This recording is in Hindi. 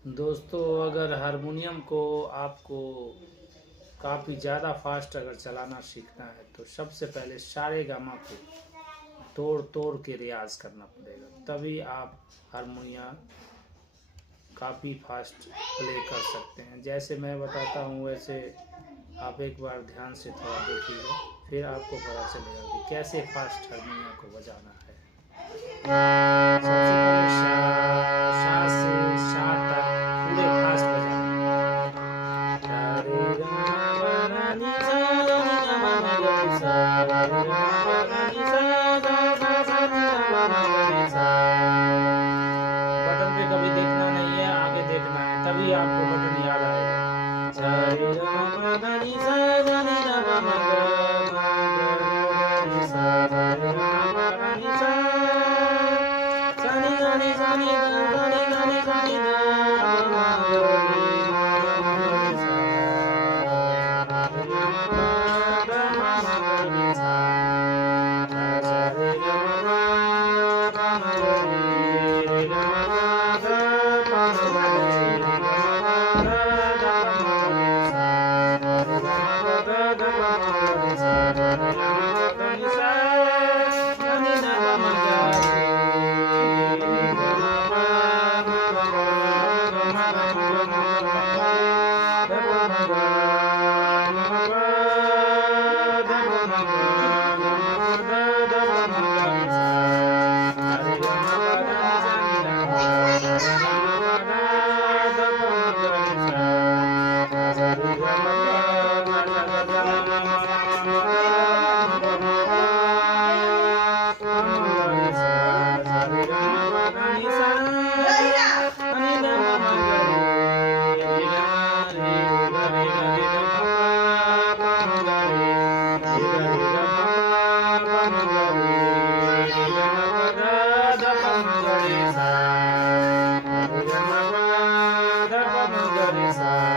दोस्तों, अगर हारमोनियम को आपको काफ़ी ज़्यादा फास्ट अगर चलाना सीखना है तो सबसे पहले सारे गामा को तोड़ तोड़ के रियाज करना पड़ेगा, तभी आप हारमोनियम काफ़ी फास्ट प्ले कर सकते हैं। जैसे मैं बताता हूँ वैसे आप एक बार ध्यान से थोड़ा देखिएगा, फिर आपको पता चलेगा कि कैसे फास्ट हारमोनियम को बजाना है। सबसे पहले सा से सा तक पूरे फास्ट बजाना है। रे गा मा रा नी सा रा नी गा मा मा गा नी सा, रे गा मा रा नी सा गा सा सा नी गा मा मा गा नी सा। बटन पे कभी देखना नहीं है, आगे देखना है, तभी आपको बटन याद आएगा। सा रे गा मा गा नी सा गा नी गा मा मा गा नी सा, रे गा मा रा नी सा सा नी गा नी सा नी गा नी गा नी सा नी गा मा गा नी मा गा नी सा, रे गा मा गा नी सा, सा रे गा मा गा मा गा नी, रे गा मा गा मा गा नी, रे गा मा गा गा मा गा नी सा, रे गा मा गा गा मा गा नी सा, रे गा मा गा नी सा सा नी गा मा गा नी, रे गा मा गा मा गा मा गा मा गा मा गा Sa